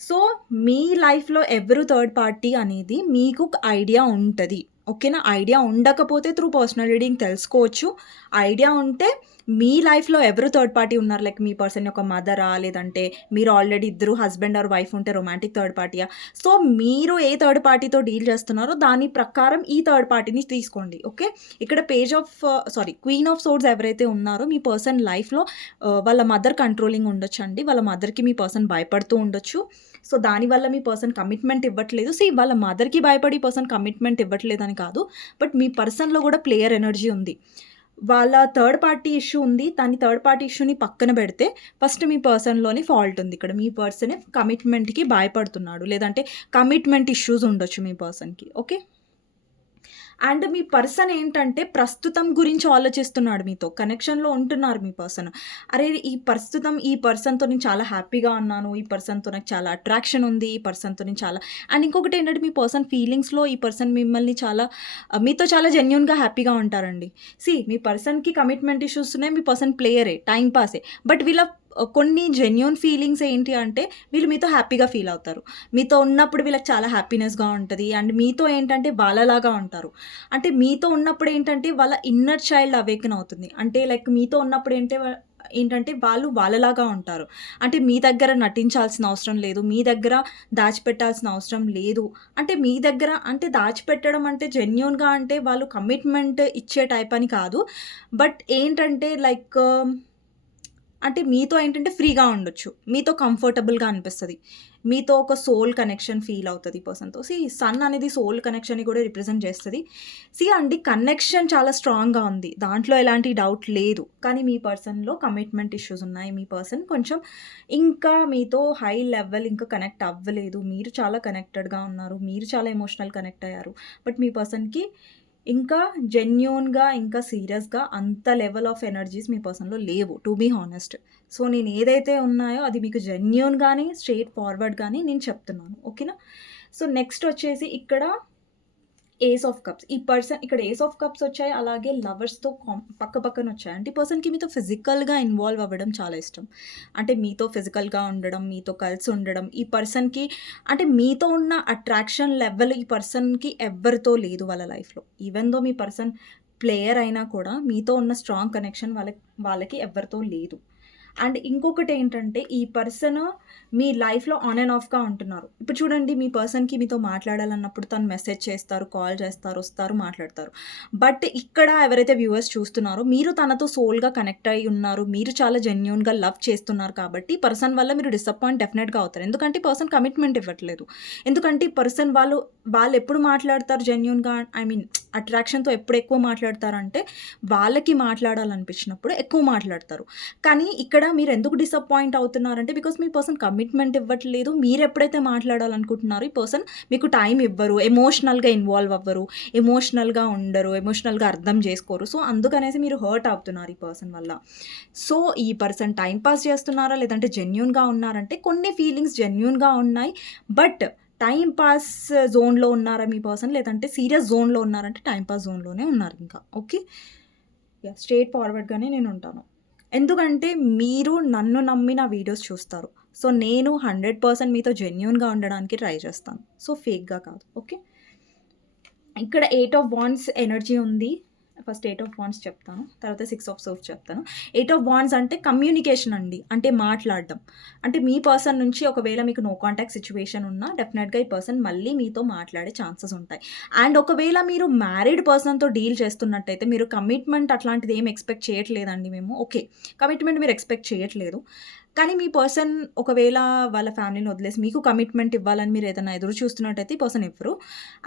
సో, మీ లైఫ్‌లో ఎవరు థర్డ్ పార్టీ అనేది మీకు ఐడియా ఉంటుంది ఓకేనా? ఐడియా ఉండకపోతే త్రూ పర్సనల్ రీడింగ్ తెలుసుకోవచ్చు. ఐడియా ఉంటే మీ లైఫ్‌లో ఎవరు థర్డ్ పార్టీ ఉన్నారు? లైక్ మీ పర్సన్ యొక్క మదరా? లేదంటే మీరు ఆల్రెడీ ఇద్దరు హస్బెండ్ ఆర్ వైఫ్ ఉంటే రొమాంటిక్ థర్డ్ పార్టీయా? సో, మీరు ఏ థర్డ్ పార్టీతో డీల్ చేస్తున్నారో దాని ప్రకారం ఈ థర్డ్ పార్టీని తీసుకోండి. ఓకే. ఇక్కడ page of sorry queen of swords ఎవరైతే ఉన్నారో మీ పర్సన్ లైఫ్‌లో వాళ్ళ మదర్ కంట్రోలింగ్ ఉండొచ్చండి. వాళ్ళ మదర్‌కి మీ పర్సన్ భయపడుతూ ఉండొచ్చు. సో, దానివల్ల మీ పర్సన్ కమిట్మెంట్ ఇవ్వట్లేదు. సో వాళ్ళ మదర్‌కి భయపడి పర్సన్ కమిట్మెంట్ ఇవ్వట్లేదని కాదు. బట్ మీ పర్సన్‌లో కూడా ప్లేయర్ ఎనర్జీ ఉంది. వాళ్ళ థర్డ్ పార్టీ ఇష్యూ ఉంది. దాని థర్డ్ పార్టీ ఇష్యూని పక్కన పెడితే ఫస్ట్ మీ పర్సన్‌లోనే ఫాల్ట్ ఉంది. ఇక్కడ మీ పర్సనే కమిట్మెంట్‌కి భయపడుతున్నాడు. లేదంటే కమిట్మెంట్ ఇష్యూస్ ఉండొచ్చు మీ పర్సన్‌కి. ఓకే. అండ్ మీ పర్సన్ ఏంటంటే ప్రస్తుతం గురించి ఆలోచిస్తున్నాడు మీతో. కనెక్షన్‌లో ఉంటున్నారు మీ పర్సన్. అరే! ఈ ప్రస్తుతం ఈ పర్సన్‌తో నేను చాలా హ్యాపీగా ఉన్నాను. ఈ పర్సన్‌తో నాకు చాలా అట్రాక్షన్ ఉంది. ఈ పర్సన్‌తో నేను చాలా అండ్ ఇంకొకటి ఏంటంటే మీ పర్సన్ ఫీలింగ్స్‌లో ఈ పర్సన్ మిమ్మల్ని చాలా మీతో చాలా జెన్యున్గా హ్యాపీగా ఉంటారండి. సీ మీ పర్సన్‌కి కమిట్మెంట్ ఇష్యూస్ ఉన్నాయి. మీ పర్సన్ ప్లేయరే, టైం పాసే. బట్ వీళ్ళ కొన్ని జెన్యూన్ ఫీలింగ్స్ ఏంటి అంటే వీళ్ళు మీతో హ్యాపీగా ఫీల్ అవుతారు. మీతో ఉన్నప్పుడు వీళ్ళకి చాలా హ్యాపీనెస్‌గా ఉంటుంది అండ్ మీతో ఏంటంటే వాళ్ళలాగా ఉంటారు. అంటే మీతో ఉన్నప్పుడు ఏంటంటే వాళ్ళ ఇన్నర్ చైల్డ్ అవేకన్ అవుతుంది. అంటే లైక్ మీతో ఉన్నప్పుడు ఏంటంటే ఏంటంటే వాళ్ళు వాళ్ళలాగా ఉంటారు. అంటే మీ దగ్గర నటించాల్సిన అవసరం లేదు. మీ దగ్గర దాచిపెట్టాల్సిన అవసరం లేదు. అంటే మీ దగ్గర అంటే దాచిపెట్టడం అంటే జెన్యూన్‌గా అంటే వాళ్ళు కమిట్మెంట్ ఇచ్చే టైప్ అని కాదు. బట్ ఏంటంటే లైక్ um, అంటే మీతో ఏంటంటే ఫ్రీగా ఉండొచ్చు. మీతో కంఫర్టబుల్‌గా అనిపిస్తుంది మీతో ఒక సోల్ కనెక్షన్ ఫీల్ అవుతుంది పర్సన్‌తో. సీ సన్ అనేది సోల్ కనెక్షన్‌ని కూడా రిప్రజెంట్ చేస్తుంది సీ అండి కనెక్షన్ చాలా స్ట్రాంగ్‌గా ఉంది. దాంట్లో ఎలాంటి డౌట్ లేదు. కానీ మీ పర్సన్‌లో కమిట్మెంట్ ఇష్యూస్ ఉన్నాయి. మీ పర్సన్ కొంచెం ఇంకా మీతో హై లెవెల్ ఇంకా కనెక్ట్ అవ్వలేదు. మీరు చాలా కనెక్టెడ్‌గా ఉన్నారు. మీరు చాలా ఎమోషనల్ కనెక్ట్ అయ్యారు. బట్ మీ పర్సన్‌కి ఇంకా జెన్యున్గా ఇంకా సీరియస్‌గా అంత లెవెల్ ఆఫ్ ఎనర్జీస్ మీ పర్సన్‌లో లేవు. To be honest. సో, నేను ఏదైతే ఉన్నాయో అది మీకు జెన్యున్గానే స్ట్రేట్ ఫార్వర్డ్ కానీ నేను చెప్తున్నాను. ఓకేనా? సో, నెక్స్ట్ వచ్చేసి ఇక్కడ ఏస్ ఆఫ్ కప్స్. ఈ పర్సన్ ఇక్కడ ఏస్ ఆఫ్ కప్స్ వచ్చాయి. అలాగే లవర్స్‌తో కాం పక్క పక్కన వచ్చాయి. అంటే ఈ పర్సన్‌కి మీతో ఫిజికల్‌గా ఇన్వాల్వ్ అవ్వడం చాలా ఇష్టం. అంటే మీతో ఫిజికల్‌గా ఉండడం, మీతో కలిసి ఉండడం, ఈ పర్సన్‌కి అంటే మీతో ఉన్న అట్రాక్షన్ లెవెల్ ఈ పర్సన్‌కి ఎవ్వరితో లేదు వాళ్ళ లైఫ్‌లో. ఈవెన్ దో మీ పర్సన్ ప్లేయర్ అయినా కూడా మీతో ఉన్న స్ట్రాంగ్ కనెక్షన్ వాళ్ళకి వాళ్ళకి ఎవ్వరితో లేదు. అండ్ ఇంకొకటి ఏంటంటే ఈ పర్సన్ మీ లైఫ్‌లో ఆన్ అండ్ ఆఫ్‌గా ఉంటున్నారు. ఇప్పుడు చూడండి మీ పర్సన్‌కి మీతో మాట్లాడాలన్నప్పుడు తను మెసేజ్ చేస్తారు, కాల్ చేస్తారు, వస్తారు, మాట్లాడతారు. బట్ ఇక్కడ ఎవరైతే వ్యూవర్స్ చూస్తున్నారో మీరు తనతో సోల్‌గా కనెక్ట్ అయి ఉన్నారు. మీరు చాలా జెన్యున్గా లవ్ చేస్తున్నారు కాబట్టి పర్సన్ వల్ల మీరు డిసప్పాయింట్ డెఫినెట్‌గా అవుతారు. ఎందుకంటే పర్సన్ కమిట్మెంట్ ఇవ్వట్లేదు. ఎందుకంటే పర్సన్ వాళ్ళు వాళ్ళు ఎప్పుడు మాట్లాడతారు జెన్యున్గా ఐ మీన్ అట్రాక్షన్‌తో ఎప్పుడు ఎక్కువ మాట్లాడతారంటే వాళ్ళకి మాట్లాడాలనిపించినప్పుడు ఎక్కువ మాట్లాడతారు. కానీ ఇక్కడ మీరు ఎందుకు డిసప్పాయింట్ అవుతున్నారంటే బికాస్ మీ పర్సన్ కమిట్మెంట్ ఇవ్వట్లేదు. మీరు ఎప్పుడైతే మాట్లాడాలనుకుంటున్నారో ఈ పర్సన్ మీకు టైం ఇవ్వరు. ఎమోషనల్‌గా ఇన్వాల్వ్ అవ్వరు. ఎమోషనల్‌గా ఉండరు. ఎమోషనల్‌గా అర్థం చేసుకోరు. సో అందుకనేసి మీరు హర్ట్ అవుతున్నారు ఈ పర్సన్ వల్ల. సో ఈ పర్సన్ టైం పాస్ చేస్తున్నారా? లేదంటే జెన్యున్గా ఉన్నారంటే కొన్ని ఫీలింగ్స్ జెన్యూన్‌గా ఉన్నాయి. బట్ టైం పాస్ జోన్‌లో ఉన్నారా మీ పర్సన్? లేదంటే సీరియస్ జోన్‌లో ఉన్నారంటే టైం పాస్ జోన్‌లోనే ఉన్నారు ఇంకా. ఓకే. స్ట్రేట్ ఫార్వర్డ్‌గానే నేను ఉంటాను. ఎందుకంటే మీరు నన్ను నమ్మి నా వీడియోస్ చూస్తారు. సో నేను 100% మీతో జెన్యున్గా ఉండడానికి ట్రై చేస్తాను. సో ఫేక్‌గా కాదు. ఓకే. ఇక్కడ ఎయిట్ ఆఫ్ వాన్స్ ఎనర్జీ ఉంది. ఫస్ట్ ఎయిట్ ఆఫ్ వాండ్స్ చెప్తాను. తర్వాత సిక్స్ ఆఫ్ సోఫ్ చెప్తాను. ఎయిట్ ఆఫ్ వాన్స్ అంటే కమ్యూనికేషన్ అండి. అంటే మాట్లాడడం. అంటే మీ పర్సన్ నుంచి ఒకవేళ మీకు నో కాంటాక్ట్ సిచ్యువేషన్ ఉన్నా డెఫినెట్గా ఈ పర్సన్ మళ్ళీ మీతో మాట్లాడే ఛాన్సెస్ ఉంటాయి. అండ్ ఒకవేళ మీరు మ్యారీడ్ పర్సన్‌తో డీల్ చేస్తున్నట్టయితే మీరు కమిట్మెంట్ అట్లాంటిది ఏం ఎక్స్‌పెక్ట్ చేయట్లేదండి మేము. ఓకే. కమిట్మెంట్ మీరు ఎక్స్‌పెక్ట్ చేయట్లేదు. కానీ మీ పర్సన్ ఒకవేళ వాళ్ళ ఫ్యామిలీని వదిలేసి మీకు కమిట్మెంట్ ఇవ్వాలని మీరు ఏదైనా ఎదురు చూస్తున్నట్టయితే ఈ పర్సన్ ఇవ్వరు.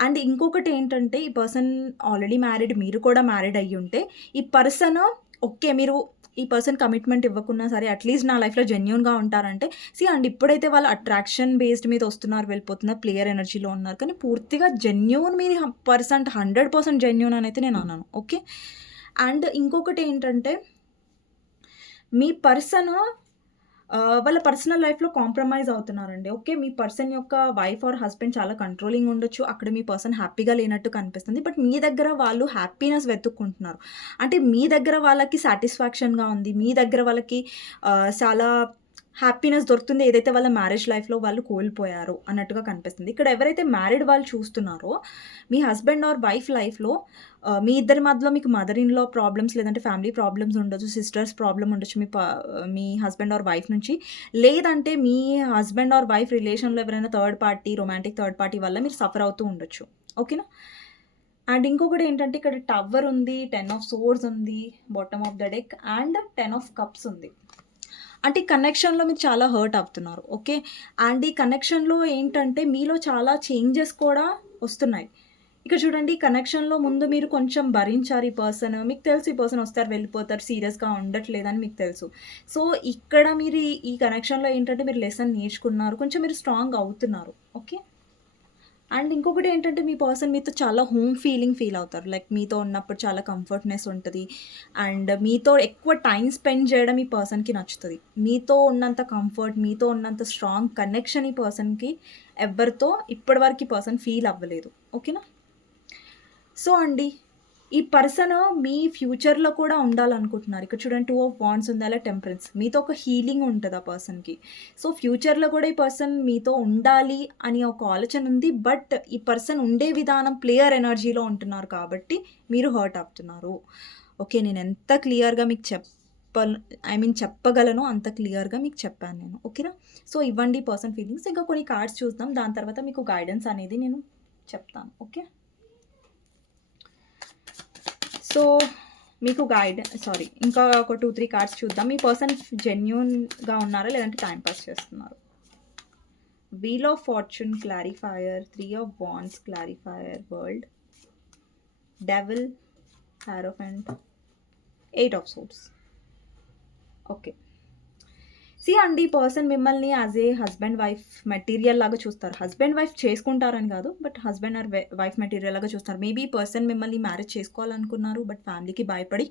అండ్ ఇంకొకటి ఏంటంటే ఈ పర్సన్ ఆల్రెడీ మ్యారీడ్ మీరు కూడా మ్యారీడ్ ఉంటే ఈ పర్సన్ ఓకే. మీరు ఈ పర్సన్ కమిట్మెంట్ ఇవ్వకున్నా సరే అట్‌లీస్ట్ నా లైఫ్‌లో జెన్యూన్‌గా ఉంటారంటే సి అండ్ ఇప్పుడైతే వాళ్ళు అట్రాక్షన్ బేస్డ్ మీద వస్తున్నారు, వెళ్ళిపోతున్నారు. ప్లేయర్ ఎనర్జీలో ఉన్నారు. కానీ పూర్తిగా జెన్యూన్ మీ హండ్రెడ్ పర్సెంట్ 100% జెన్యూన్ అనైతే నేను అన్నాను ఓకే. అండ్ ఇంకొకటి ఏంటంటే మీ పర్సన్ వాళ్ళ పర్సనల్ లైఫ్‌లో కాంప్రమైజ్ అవుతున్నారండి. ఓకే. మీ పర్సన్ యొక్క వైఫ్ ఆర్ హస్బెండ్ చాలా కంట్రోలింగ్ ఉండొచ్చు. అక్కడ మీ పర్సన్ హ్యాపీగా లేనట్టు కనిపిస్తుంది. బట్ మీ దగ్గర వాళ్ళు హ్యాపీనెస్ వెతుక్కుంటున్నారు. అంటే మీ దగ్గర వాళ్ళకి సాటిస్ఫాక్షన్‌గా ఉంది. మీ దగ్గర వాళ్ళకి చాలా హ్యాపీనెస్ దొరుకుతుంది. ఏదైతే వాళ్ళ మ్యారేజ్ లైఫ్‌లో వాళ్ళు కోల్పోయారో అన్నట్టుగా కనిపిస్తుంది. ఇక్కడ ఎవరైతే మ్యారీడ్ వాళ్ళు చూస్తున్నారో మీ హస్బెండ్ ఆర్ వైఫ్ లైఫ్‌లో మీ ఇద్దరి మధ్యలో మీకు మదర్ ఇన్లో ప్రాబ్లమ్స్ లేదంటే ఫ్యామిలీ ప్రాబ్లమ్స్ ఉండొచ్చు. సిస్టర్స్ ప్రాబ్లమ్ ఉండొచ్చు. మీ మీ హస్బెండ్ ఆర్ వైఫ్ నుంచి. లేదంటే మీ హస్బెండ్ ఆర్ వైఫ్ రిలేషన్‌లో ఎవరైనా third party, romantic third party వల్ల మీరు సఫర్ అవుతూ ఉండొచ్చు. ఓకేనా. అండ్ ఇంకొకటి ఏంటంటే ఇక్కడ టవర్ ఉంది. 10 ఆఫ్ సోర్స్ ఉంది. Bottom of the deck and 10 of cups ఉంది. అంటే ఈ కనెక్షన్‌లో మీరు చాలా హర్ట్ అవుతున్నారు. ఓకే. అండ్ ఈ కనెక్షన్‌లో ఏంటంటే మీలో చాలా చేంజెస్ కూడా వస్తున్నాయి. ఇక్కడ చూడండి కనెక్షన్‌లో ముందు మీరు కొంచెం భరించారు ఈ పర్సన్. మీకు తెలుసు ఈ పర్సన్ వస్తారు, వెళ్ళిపోతారు. సీరియస్‌గా ఉండట్లేదని మీకు తెలుసు. సో ఇక్కడ మీరు ఈ కనెక్షన్‌లో ఏంటంటే మీరు లెసన్ నేర్చుకున్నారు. కొంచెం మీరు స్ట్రాంగ్ అవుతున్నారు. ఓకే. అండ్ ఇంకొకటి ఏంటంటే మీ పర్సన్ మీతో చాలా హోమ్ ఫీలింగ్ ఫీల్ అవుతారు. లైక్ మీతో ఉన్నప్పుడు చాలా కంఫర్ట్‌నెస్ ఉంటుంది అండ్ మీతో ఎక్కువ టైం స్పెండ్ చేయడం ఈ పర్సన్‌కి నచ్చుతుంది మీతో ఉన్నంత కంఫర్ట్, మీతో ఉన్నంత స్ట్రాంగ్ కనెక్షన్ ఈ పర్సన్‌కి ఎవ్వరితో ఇప్పటివరకు ఈ పర్సన్ ఫీల్ అవ్వలేదు. ఓకేనా. సో అండి ఈ పర్సన్ మీ ఫ్యూచర్‌లో కూడా ఉండాలనుకుంటున్నారు. ఇక్కడ చూడండి టూ ఆఫ్ వాన్స్ ఉంది. అలా టెంపరెన్స్. మీతో ఒక హీలింగ్ ఉంటుంది ఆ పర్సన్‌కి. సో ఫ్యూచర్‌లో కూడా ఈ పర్సన్ మీతో ఉండాలి అని ఒక ఆలోచన ఉంది. బట్ ఈ పర్సన్ ఉండే విధానం ప్లేయర్ ఎనర్జీలో ఉంటున్నారు కాబట్టి మీరు హర్ట్ అవుతున్నారు. ఓకే. నేను ఎంత క్లియర్‌గా మీకు చెప్ ఐ మీన్ చెప్పగలను అంత క్లియర్‌గా మీకు చెప్పాను నేను. ఓకేనా. సో ఇవ్వండి పర్సన్ ఫీలింగ్స్. ఇంకా కొన్ని కార్డ్స్ చూద్దాం. దాని తర్వాత మీకు గైడెన్స్ అనేది నేను చెప్తాను. ఓకే. సో మీకు గైడ్ సారీ ఇంకా ఒక 2, 3 కార్డ్స్ చూద్దాం. మీ పర్సన్ జెన్యున్గా ఉన్నారా? లేదంటే టైం పాస్ చేస్తున్నారా? Wheel of fortune clarifier, three of wands clarifier, world, devil, hierophant, eight of swords okay. See అండి ఈ పర్సన్ మిమ్మల్ని as a husband wife material లాగా చూస్తారు. హస్బెండ్ వైఫ్ చేసుకుంటారని కాదు. But husband or wi wife material లాగా చూస్తారు. మేబీ పర్సన్ మిమ్మల్ని మ్యారేజ్ చేసుకోవాలనుకున్నారు. బట్ ఫ్యామిలీకి భయపడి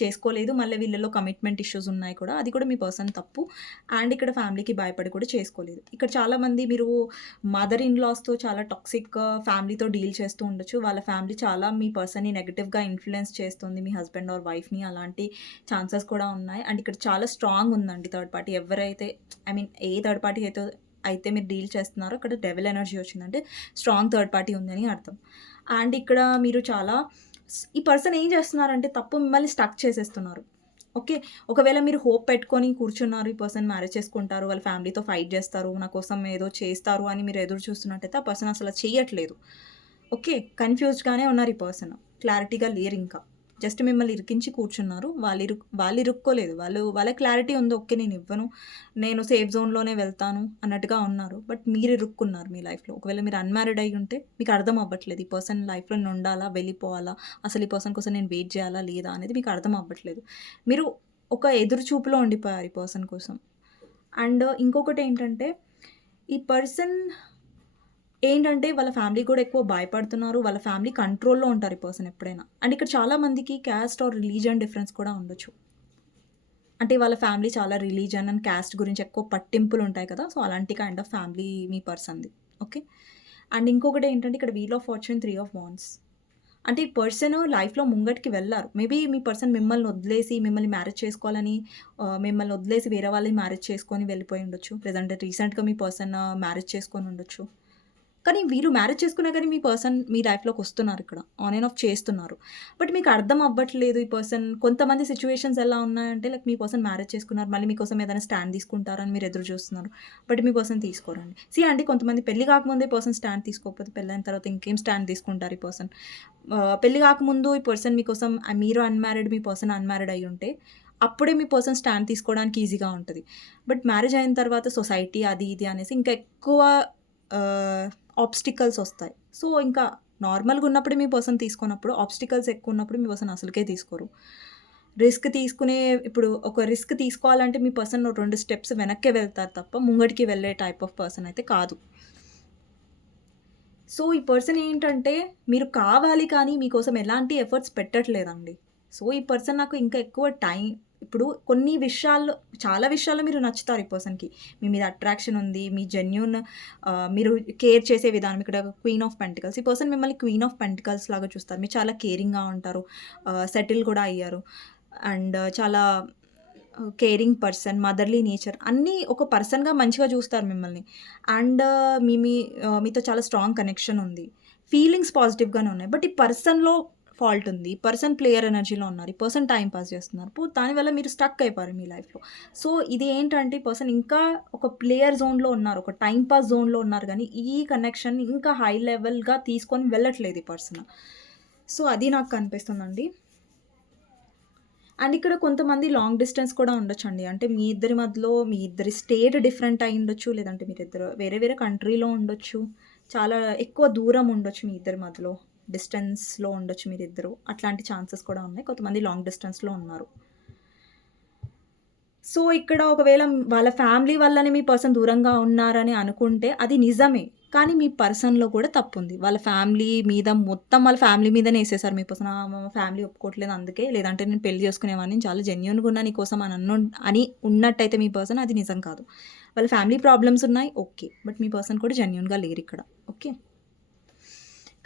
చేసుకోలేదు. మళ్ళీ వీళ్ళలో కమిట్మెంట్ ఇష్యూస్ ఉన్నాయి కూడా. అది కూడా మీ పర్సన్ తప్పు. అండ్ ఇక్కడ ఫ్యామిలీకి భయపడి కూడా చేసుకోలేదు. ఇక్కడ చాలామంది మీరు మదర్ ఇన్ లాస్‌తో చాలా టాక్సిక్ ఫ్యామిలీతో డీల్ చేస్తూ ఉండొచ్చు. వాళ్ళ ఫ్యామిలీ చాలా మీ పర్సన్‌ని నెగెటివ్‌గా ఇన్ఫ్లుయెన్స్ చేస్తుంది. మీ హస్బెండ్ ఆర్ వైఫ్‌ని అలాంటి ఛాన్సెస్ కూడా ఉన్నాయి. అండ్ ఇక్కడ చాలా స్ట్రాంగ్ ఉందండి థర్డ్ పార్టీ. ఎవరైతే I mean a third party అయితే అయితే మీరు డీల్ చేస్తున్నారో అక్కడ డెవల్ ఎనర్జీ వచ్చిందంటే స్ట్రాంగ్ థర్డ్ పార్టీ ఉందని అర్థం. అండ్ ఇక్కడ మీరు చాలా ఈ పర్సన్ ఏం చేస్తున్నారంటే తప్పు మిమ్మల్ని స్టక్ చేసేస్తున్నారు. ఓకే. ఒకవేళ మీరు హోప్ పెట్టుకొని కూర్చున్నారు. ఈ పర్సన్ మ్యారేజ్ చేసుకుంటారు. వాళ్ళ ఫ్యామిలీతో ఫైట్ చేస్తారు నా కోసం ఏదో చేస్తారు అని మీరు ఎదురు చూస్తున్నట్టయితే, ఆ పర్సన్ అసలు చేయట్లేదు ఓకే. కన్ఫ్యూజ్గానే ఉన్నారు ఈ పర్సన్. క్లారిటీగా లేరింకా. జస్ట్ మిమ్మల్ని ఇరికించి కూర్చున్నారు. వాళ్ళు ఇరుక్ వాళ్ళు ఇరుక్కోలేదు. వాళ్ళు వాళ్ళ క్లారిటీ ఉంది. ఓకే. నేను ఇవ్వను నేను సేఫ్ జోన్‌లోనే వెళ్తాను అన్నట్టుగా ఉన్నారు. బట్ మీరు ఇరుక్కున్నారు మీ లైఫ్‌లో. ఒకవేళ మీరు అన్‌మ్యారిడ్ ఉంటే మీకు అర్థం అవ్వట్లేదు. ఈ పర్సన్ లైఫ్‌లో నేను ఉండాలా? వెళ్ళిపోవాలా? అసలు ఈ పర్సన్ కోసం నేను వెయిట్ చేయాలా లేదా? అనేది మీకు అర్థం అవ్వట్లేదు. మీరు ఒక ఎదురు చూపులో ఉండిపోయారు ఈ పర్సన్ కోసం. అండ్ ఇంకొకటి ఏంటంటే ఈ పర్సన్ ఏంటంటే వాళ్ళ ఫ్యామిలీ కూడా ఎక్కువ భయపడుతున్నారు. వాళ్ళ ఫ్యామిలీ కంట్రోల్‌లో ఉంటారు ఈ పర్సన్ ఎప్పుడైనా. అండ్ ఇక్కడ చాలా మందికి క్యాస్ట్ ఆర్ రిలీజియన్ డిఫరెన్స్ కూడా ఉండొచ్చు. అంటే వాళ్ళ ఫ్యామిలీ చాలా రిలీజియన్ అండ్ క్యాస్ట్ గురించి ఎక్కువ పట్టింపులు ఉంటాయి కదా! సో, అలాంటి కైండ్ ఆఫ్ ఫ్యామిలీ మీ పర్సన్‌ది. ఓకే. అండ్ ఇంకొకటి ఏంటంటే ఇక్కడ wheel of fortune, three of wands అంటే ఈ పర్సన్ లైఫ్‌లో ముంగటికి వెళ్ళారు మేబీ మీ పర్సన్ మిమ్మల్ని వదిలేసి మిమ్మల్ని మ్యారేజ్ చేసుకోవాలని మిమ్మల్ని వదిలేసి వేరే వాళ్ళని మ్యారేజ్ చేసుకొని వెళ్ళిపోయి ఉండొచ్చు. లేదంటే రీసెంట్‌గా మీ పర్సన్ మ్యారేజ్ చేసుకొని ఉండొచ్చు. కానీ వీళ్ళు మ్యారేజ్ చేసుకున్నా కానీ మీ పర్సన్ మీ లైఫ్‌లోకి వస్తున్నారు ఇక్కడ. ఆన్ అండ్ ఆఫ్ చేస్తున్నారు. బట్ మీకు అర్థం అవ్వట్లేదు ఈ పర్సన్ కొంతమంది సిచ్యువేషన్స్ ఎలా ఉన్నాయంటే లైక్ మీ పర్సన్ మ్యారేజ్ చేసుకున్నారు. మళ్ళీ మీకోసం ఏదైనా స్టాండ్ తీసుకుంటారని మీరు ఎదురు చూస్తున్నారు. బట్ మీ పర్సన్ తీసుకోరండి. సీ అండి కొంతమంది పెళ్ళి కాకముందే పర్సన్ స్టాండ్ తీసుకోకపోతే పెళ్ళైన తర్వాత ఇంకేం స్టాండ్ తీసుకుంటారు ఈ పర్సన్. పెళ్ళి కాకముందు ఈ పర్సన్ మీకోసం మీరు అన్మ్యారీడ్ మీ పర్సన్ అన్మ్యారెడ్ అయి ఉంటే అప్పుడే మీ పర్సన్ స్టాండ్ తీసుకోవడానికి ఈజీగా ఉంటుంది బట్ మ్యారేజ్ అయిన తర్వాత సొసైటీ అది ఇది అనేసి ఇంకా ఎక్కువ ఆబ్స్టికల్స్ వస్తాయి సో, ఇంకా నార్మల్‌గా ఉన్నప్పుడే మీ పర్సన్ తీసుకున్నప్పుడు ఆబ్స్టికల్స్ ఎక్కువ ఉన్నప్పుడు మీ పర్సన్ అసలుకే తీసుకోరు. రిస్క్ తీసుకునే ఇప్పుడు ఒక రిస్క్ తీసుకోవాలంటే మీ పర్సన్ రెండు స్టెప్స్ వెనక్కే వెళ్తారు తప్ప ముంగడికి వెళ్ళే టైప్ ఆఫ్ పర్సన్ అయితే కాదు. సో, ఈ పర్సన్ ఏంటంటే మీరు కావాలి కానీ మీకోసం ఎలాంటి ఎఫర్ట్స్ పెట్టట్లేదండి. సో, ఈ పర్సన్ నాకు ఇంకా ఎక్కువ టైం ఇప్పుడు కొన్ని విషయాల్లో చాలా విషయాల్లో మీరు నచ్చుతారు ఈ పర్సన్‌కి. మీ మీద అట్రాక్షన్ ఉంది. మీ జెన్యున్ మీరు కేర్ చేసే విధానం ఇక్కడ క్వీన్ ఆఫ్ పెంటికల్స్. ఈ పర్సన్ మిమ్మల్ని క్వీన్ ఆఫ్ పెంటికల్స్ లాగా చూస్తారు. మీరు చాలా కేరింగ్‌గా ఉంటారు. సెటిల్ కూడా అయ్యారు. అండ్ చాలా కేరింగ్ పర్సన్, మదర్‌లీ నేచర్ అన్నీ ఒక పర్సన్‌గా మంచిగా చూస్తారు మిమ్మల్ని. అండ్ మీ మీ మీతో చాలా స్ట్రాంగ్ కనెక్షన్ ఉంది. ఫీలింగ్స్ పాజిటివ్‌గానే ఉన్నాయి. బట్ ఈ పర్సన్‌లో ఫాల్ట్ ఉంది. పర్సన్ ప్లేయర్ ఎనర్జీలో ఉన్నారు. ఈ పర్సన్ టైం పాస్ చేస్తున్నారు. పో దానివల్ల మీరు స్టక్ అయిపోయారు మీ లైఫ్‌లో. సో, ఇది ఏంటంటే పర్సన్ ఇంకా ఒక ప్లేయర్ జోన్‌లో ఉన్నారు. ఒక టైం పాస్ జోన్‌లో ఉన్నారు కానీ ఈ కనెక్షన్‌ని ఇంకా హై లెవెల్‌గా తీసుకొని వెళ్ళట్లేదు ఈ పర్సన్. సో, అది నాకు కనిపిస్తుందండి. అండ్ ఇక్కడ కొంతమంది లాంగ్ డిస్టెన్స్ కూడా ఉండొచ్చండి. అంటే మీ ఇద్దరి మధ్యలో మీ ఇద్దరి స్టేట్ డిఫరెంట్ అయ్యుండొచ్చు. లేదంటే మీరిద్దరు వేరే వేరే కంట్రీలో ఉండొచ్చు. చాలా ఎక్కువ దూరం ఉండొచ్చు మీ ఇద్దరి మధ్యలో. డిస్టెన్స్‌లో ఉండొచ్చు మీరిద్దరు. అట్లాంటి ఛాన్సెస్ కూడా ఉన్నాయి. కొంతమంది లాంగ్ డిస్టెన్స్‌లో ఉన్నారు. సో, ఇక్కడ ఒకవేళ వాళ్ళ ఫ్యామిలీ వల్లనే మీ పర్సన్ దూరంగా ఉన్నారని అనుకుంటే అది నిజమే. కానీ మీ పర్సన్‌లో కూడా తప్పు ఉంది వాళ్ళ ఫ్యామిలీ మీద మొత్తం వాళ్ళ ఫ్యామిలీ మీదనే వేసేసారు మీ పర్సన్. మా ఫ్యామిలీ ఒప్పుకోవట్లేదు అందుకే. లేదంటే నేను పెళ్ళి చేసుకునేవాడిని. చాలా జెన్యున్గా ఉన్నా నీకోసం అని అన్నున్ అని ఉన్నట్టయితే మీ పర్సన్ అది నిజం కాదు. వాళ్ళ ఫ్యామిలీ ప్రాబ్లమ్స్ ఉన్నాయి. ఓకే. బట్ మీ పర్సన్ కూడా జెన్యున్గా లేరు ఇక్కడ ఓకే.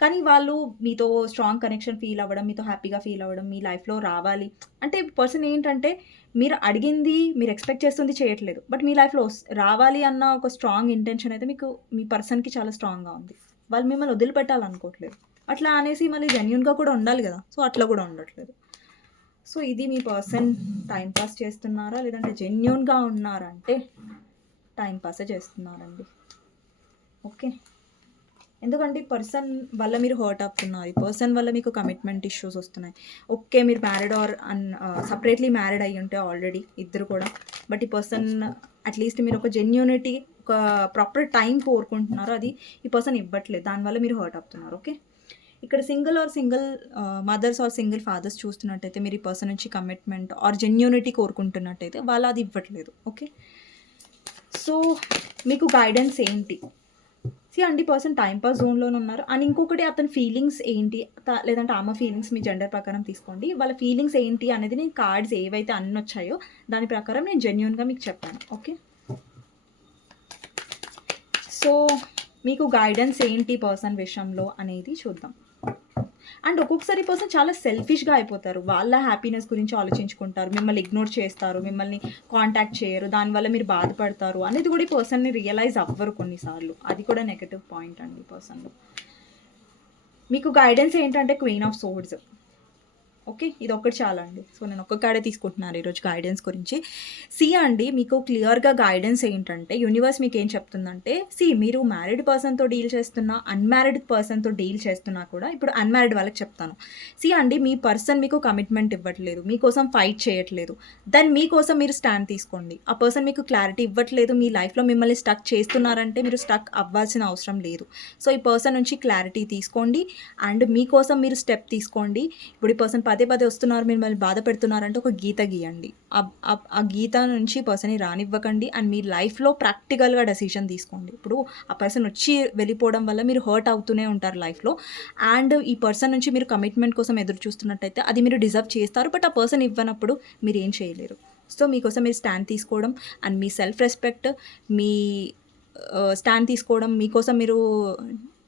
కానీ వాళ్ళు మీతో స్ట్రాంగ్ కనెక్షన్ ఫీల్ అవ్వడం, మీతో హ్యాపీగా ఫీల్ అవ్వడం, మీ లైఫ్‌లో రావాలి. అంటే పర్సన్ ఏంటంటే మీరు అడిగింది, మీరు ఎక్స్‌పెక్ట్ చేస్తుంది చేయట్లేదు. బట్ మీ లైఫ్‌లో రావాలి అన్న ఒక స్ట్రాంగ్ ఇంటెన్షన్ అయితే మీకు మీ పర్సన్‌కి చాలా స్ట్రాంగ్‌గా ఉంది. వాళ్ళు మిమ్మల్ని వదిలిపెట్టాలనుకోవట్లేదు. అట్లా అనేసి మళ్ళీ జెన్యున్గా కూడా ఉండాలి కదా సో, అట్లా కూడా ఉండట్లేదు. సో, ఇది మీ పర్సన్ టైంపాస్ పాస్ చేస్తున్నారా? లేదంటే జెన్యున్గా ఉన్నారా అంటే పాసే చేస్తున్నారండి. ఓకే. ఎందుకంటే ఈ పర్సన్ వల్ల మీరు హర్ట్ అవుతున్నారు. ఈ పర్సన్ వల్ల మీకు కమిట్మెంట్ ఇష్యూస్ వస్తున్నాయి. ఓకే. మీరు married or un separately married అయ్యి ఉంటే ఆల్రెడీ ఇద్దరు కూడా. బట్ ఈ పర్సన్ అట్‌లీస్ట్ మీరు ఒక జెన్యూనిటీ ఒక ప్రాపర్ టైం కోరుకుంటున్నారు. అది ఈ పర్సన్ ఇవ్వట్లేదు. దానివల్ల మీరు హర్ట్ అవుతున్నారు. ఓకే. ఇక్కడ single or single mothers or single fathers చూస్తున్నట్టయితే మీరు ఈ పర్సన్ నుంచి కమిట్మెంట్ ఆర్ జెన్యూనిటీ కోరుకుంటున్నట్టయితే వాళ్ళు అది ఇవ్వట్లేదు. ఓకే. సో, మీకు గైడెన్స్ ఏంటి? సీ అండి పర్సన్ టైంపాస్ పాస్ జోన్‌లోనే ఉన్నారు. అండ్ ఇంకొకటి అతని ఫీలింగ్స్ ఏంటి? లేదంటే ఆమె ఫీలింగ్స్ మీ జెండర్ ప్రకారం తీసుకోండి. వాళ్ళ ఫీలింగ్స్ ఏంటి అనేది నేను కార్డ్స్ ఏవైతే అన్నొచ్చాయో దాని ప్రకారం నేను జెన్యున్గా మీకు చెప్పాను. ఓకే. సో, మీకు గైడెన్స్ ఏంటి పర్సన్ విషయంలో అనేది చూద్దాం. అండ్ ఒక్కొక్కసారి పర్సన్ చాలా సెల్ఫిష్‌గా అయిపోతారు. వాళ్ళ హ్యాపీనెస్ గురించి ఆలోచించుకుంటారు. మిమ్మల్ని ఇగ్నోర్ చేస్తారు. మిమ్మల్ని కాంటాక్ట్ చేయరు. దానివల్ల మీరు బాధపడతారు అనేది కూడా ఈ పర్సన్‌ని రియలైజ్ అవ్వరు కొన్నిసార్లు. అది కూడా నెగటివ్ పాయింట్ అండి ఈ పర్సన్‌లో. మీకు గైడెన్స్ ఏంటంటే క్వీన్ ఆఫ్ సోర్డ్స్. ఓకే ఇది ఒక్కటి చాలా అండి సో నేను ఒక్క కాడే తీసుకుంటున్నాను ఈరోజు గైడెన్స్ గురించి. సి అండి మీకు క్లియర్గా గైడెన్స్ ఏంటంటే యూనివర్స్ మీకు ఏం చెప్తుందంటే సి మీరు మ్యారీడ్ పర్సన్తో డీల్ చేస్తున్నా అన్మ్యారీడ్ పర్సన్తో డీల్ చేస్తున్నా కూడా ఇప్పుడు అన్మ్యారీడ్ వాళ్ళకి చెప్తాను. సి అండి మీ పర్సన్ మీకు కమిట్మెంట్ ఇవ్వట్లేదు మీకోసం ఫైట్ చేయట్లేదు. దెన్ మీకోసం మీరు స్టాండ్ తీసుకోండి. ఆ పర్సన్ మీకు క్లారిటీ ఇవ్వట్లేదు మీ లైఫ్లో మిమ్మల్ని స్టక్ చేస్తున్నారంటే మీరు స్టక్ అవ్వాల్సిన అవసరం లేదు. సో ఈ పర్సన్ నుంచి క్లారిటీ తీసుకోండి అండ్ మీకోసం మీరు స్టెప్ తీసుకోండి. ఇప్పుడు ఈ పర్సన్ పదే పదే వస్తున్నారు మిమ్మల్ని బాధ పెడుతున్నారంటే ఒక గీత గీయండి. ఆ- గీత నుంచి పర్సన్ని రానివ్వకండి అండ్ మీ లైఫ్లో ప్రాక్టికల్గా డెసిషన్ తీసుకోండి. ఇప్పుడు ఆ పర్సన్ వచ్చి వెళ్ళిపోవడం వల్ల మీరు హర్ట్ అవుతూనే ఉంటారు లైఫ్లో అండ్ ఈ పర్సన్ నుంచి మీరు కమిట్మెంట్ కోసం ఎదురు చూస్తున్నట్టయితే అది మీరు డిజర్వ్ చేస్తారు బట్ ఆ పర్సన్ ఇవ్వనప్పుడు మీరు ఏం చేయలేరు. సో మీకోసం మీరు స్టాండ్ తీసుకోవడం అండ్ మీ సెల్ఫ్ రెస్పెక్ట్ మీ స్టాండ్ తీసుకోవడం మీకోసం మీరు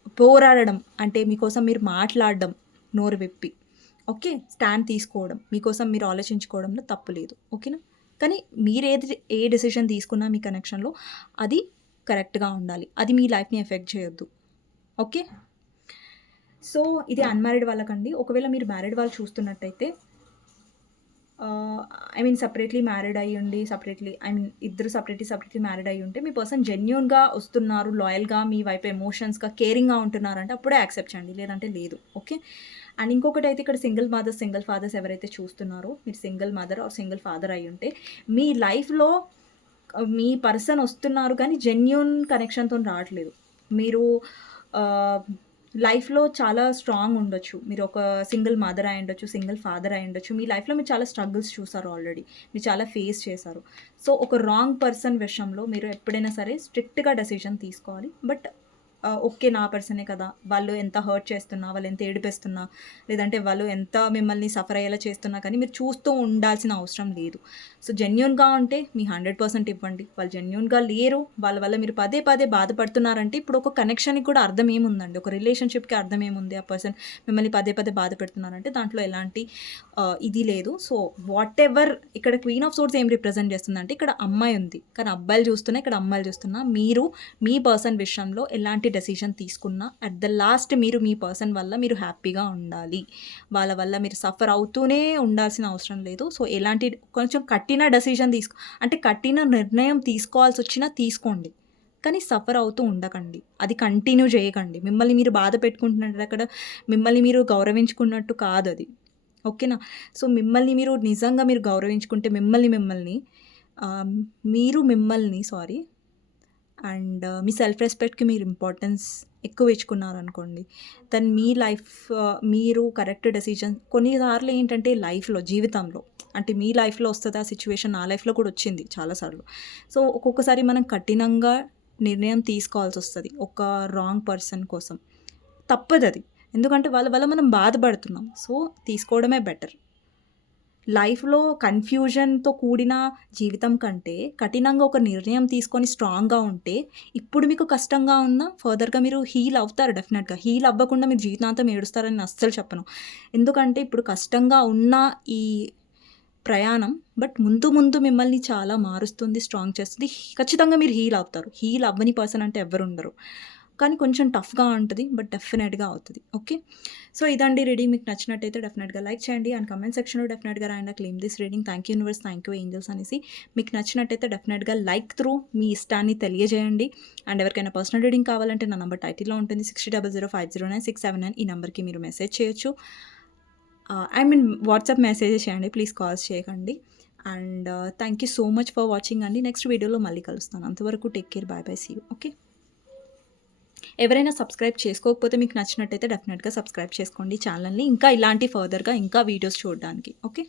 పోరాడడం అంటే మీకోసం మీరు మాట్లాడడం నోరు విప్పి. ఓకే స్టాండ్ తీసుకోవడం మీకోసం మీరు ఆలోచించుకోవడంలో తప్పు లేదు ఓకేనా? కానీ మీరు ఏది ఏ డెసిషన్ తీసుకున్నా మీ కనెక్షన్లో అది కరెక్ట్గా ఉండాలి అది మీ లైఫ్ని ఎఫెక్ట్ చేయొద్దు ఓకే? సో ఇది అన్మ్యారీడ్ వాళ్ళకండి. ఒకవేళ మీరు మ్యారీడ్ వాళ్ళు చూస్తున్నట్టయితే ఐ మీన్ సపరేట్లీ మ్యారీడ్ అయ్యి ఉండి సపరేట్లీ ఐ మీన్ ఇద్దరు సపరేట్లీ సపరేట్లీ మ్యారీడ్ అయ్యి ఉంటే మీ పర్సన్ జెన్యున్గా వస్తున్నారు లాయల్గా మీ వైపు ఎమోషన్స్గా కేరింగ్గా ఉంటున్నారంటే అప్పుడే యాక్సెప్ట్ చేయండి లేదంటే లేదు ఓకే? అండ్ ఇంకొకటి అయితే ఇక్కడ సింగిల్ మదర్స్ సింగిల్ ఫాదర్స్ ఎవరైతే చూస్తున్నారో మీరు single mother or single father అయి ఉంటే మీ లైఫ్లో మీ పర్సన్ వస్తున్నారు కానీ జెన్యున్ కనెక్షన్తో రావట్లేదు. మీరు లైఫ్లో చాలా స్ట్రాంగ్ ఉండొచ్చు. మీరు ఒక సింగిల్ మదర్ అయి ఉండొచ్చు సింగిల్ ఫాదర్ అయి ఉండొచ్చు. మీ లైఫ్లో మీరు చాలా స్ట్రగుల్స్ చూసారు ఆల్రెడీ. మీరు చాలా ఫేస్ చేశారు. సో ఒక రాంగ్ పర్సన్ విషయంలో మీరు ఎప్పుడైనా సరే స్ట్రిక్ట్గా డెసిషన్ తీసుకోవాలి. బట్ ఓకే నా పర్సనే కదా. వాళ్ళు ఎంత హర్ట్ చేస్తున్నా వాళ్ళు ఎంత ఏడిపిస్తున్నా లేదంటే వాళ్ళు ఎంత మిమ్మల్ని సఫర్ అయ్యేలా చేస్తున్నా కానీ మీరు చూస్తూ ఉండాల్సిన అవసరం లేదు. సో జెన్యున్గా ఉంటే మీ హండ్రెడ్ పర్సెంట్ ఇవ్వండి. వాళ్ళు జెన్యున్గా లేరు వాళ్ళ వల్ల మీరు పదే పదే బాధపడుతున్నారంటే ఇప్పుడు ఒక కనెక్షన్కి కూడా అర్థం ఏముందండి? ఒక రిలేషన్షిప్కి అర్థం ఏముంది? ఆ పర్సన్ మిమ్మల్ని పదే పదే బాధ పెడుతున్నారంటే దాంట్లో ఎలాంటి ఇది లేదు. సో వాట్ ఎవర్ ఇక్కడ క్వీన్ ఆఫ్ సోర్స్ ఏం రిప్రజెంట్ చేస్తుందంటే ఇక్కడ అమ్మాయి ఉంది. కానీ అబ్బాయిలు చూస్తున్నా ఇక్కడ అమ్మాయిలు చూస్తున్నా మీరు మీ పర్సన్ విషయంలో ఎలాంటి డెసిషన్ తీసుకున్నా అట్ ద లాస్ట్ మీరు మీ పర్సన్ వల్ల మీరు హ్యాపీగా ఉండాలి. వాళ్ళ వల్ల మీరు సఫర్ అవుతూనే ఉండాల్సిన అవసరం లేదు. సో ఎలాంటి కొంచెం కట్టిన డెసిషన్ తీసుకో అంటే కట్టిన నిర్ణయం తీసుకోవాల్సి వచ్చినా తీసుకోండి. కానీ సఫర్ అవుతూ ఉండకండి. అది కంటిన్యూ చేయకండి. మిమ్మల్ని మీరు బాధ పెట్టుకుంటున్నట్టు అక్కడ మిమ్మల్ని మీరు గౌరవించుకున్నట్టు కాదు అది. ఓకేనా సో మిమ్మల్ని మీరు నిజంగా మీరు గౌరవించుకుంటే మిమ్మల్ని మిమ్మల్ని మీరు మిమ్మల్ని సారీ అండ్ మీ సెల్ఫ్ రెస్పెక్ట్కి మీరు ఇంపార్టెన్స్ ఎక్కువ ఇచ్చుకున్నారు అనుకోండి దెన్ మీ లైఫ్ మీరు కరెక్ట్ డెసిషన్ కొన్నిసార్లు ఏంటంటే లైఫ్లో జీవితంలో అంటే మీ లైఫ్లో వస్తుంది ఆ సిచ్యువేషన్ నా లైఫ్లో కూడా వచ్చింది చాలాసార్లు సో ఒక్కొక్కసారి మనం కఠినంగా నిర్ణయం తీసుకోవాల్సి వస్తుంది ఒక రాంగ్ పర్సన్ కోసం. తప్పదు అది ఎందుకంటే వాళ్ళ వల్ల మనం బాధపడుతున్నాం. సో తీసుకోవడమే బెటర్. లైఫ్లో కన్ఫ్యూజన్తో కూడిన జీవితం కంటే కఠినంగా ఒక నిర్ణయం తీసుకొని స్ట్రాంగ్గా ఉంటే ఇప్పుడు మీకు కష్టంగా ఉన్నా ఫర్దర్గా మీరు హీల్ అవుతారు డెఫినెట్గా. హీల్ అవ్వకుండా మీరు జీవితాంతం ఏడుస్తారని నేను అస్సలు చెప్పను. ఎందుకంటే ఇప్పుడు కష్టంగా ఉన్న ఈ ప్రయాణం బట్ ముందు ముందు మిమ్మల్ని చాలా మారుస్తుంది స్ట్రాంగ్ చేస్తుంది. ఖచ్చితంగా మీరు హీల్ అవుతారు. హీల్ అవ్వని పర్సన్ అంటే ఎవరు ఉండరు. కానీ కొంచెం టఫ్గా ఉంటుంది బట్ డెఫినెట్గా అవుతుంది. ఓకే? సో ఇదండి రీడింగ్ మీకు నచ్చినట్టయితే డెఫినెట్గా లైక్ చేయండి. అండ్ కమెంట్ సెక్షన్లో డెఫినెట్గా రాయండి. Claim this reading thank you universe thank you angels అనేసి మీకు నచ్చినట్టయితే డెఫినెట్గా లైక్ త్రూ మీ ఇష్టాన్ని తెలియజేయండి. అండ్ ఎవరికైనా పర్సనల్ రీడింగ్ కావాలంటే నా నంబర్ టైటిల్లో ఉంటుంది. Sixty double zero five zero nine six seven nine ఈ నెంబర్కి మీరు మెసేజ్ చేయొచ్చు. ఐ మీన్ వాట్సాప్ మెసేజ్ చేయండి. ప్లీజ్ కాల్స్ చేయకండి. And thank you so much for watching అండి. నెక్స్ట్ వీడియోలో మళ్ళీ కలుస్తాను. అంతవరకు take care bye bye see okay ఎవరైనా సబ్స్క్రైబ్ చేసుకోకపోతే మీకు నచ్చినట్టయితే డెఫినెట్గా సబ్స్క్రైబ్ చేసుకోండి ఛానల్ని. ఇంకా ఇలాంటి ఫర్దర్గా ఇంకా వీడియోస్ చూడడానికి. ఓకే?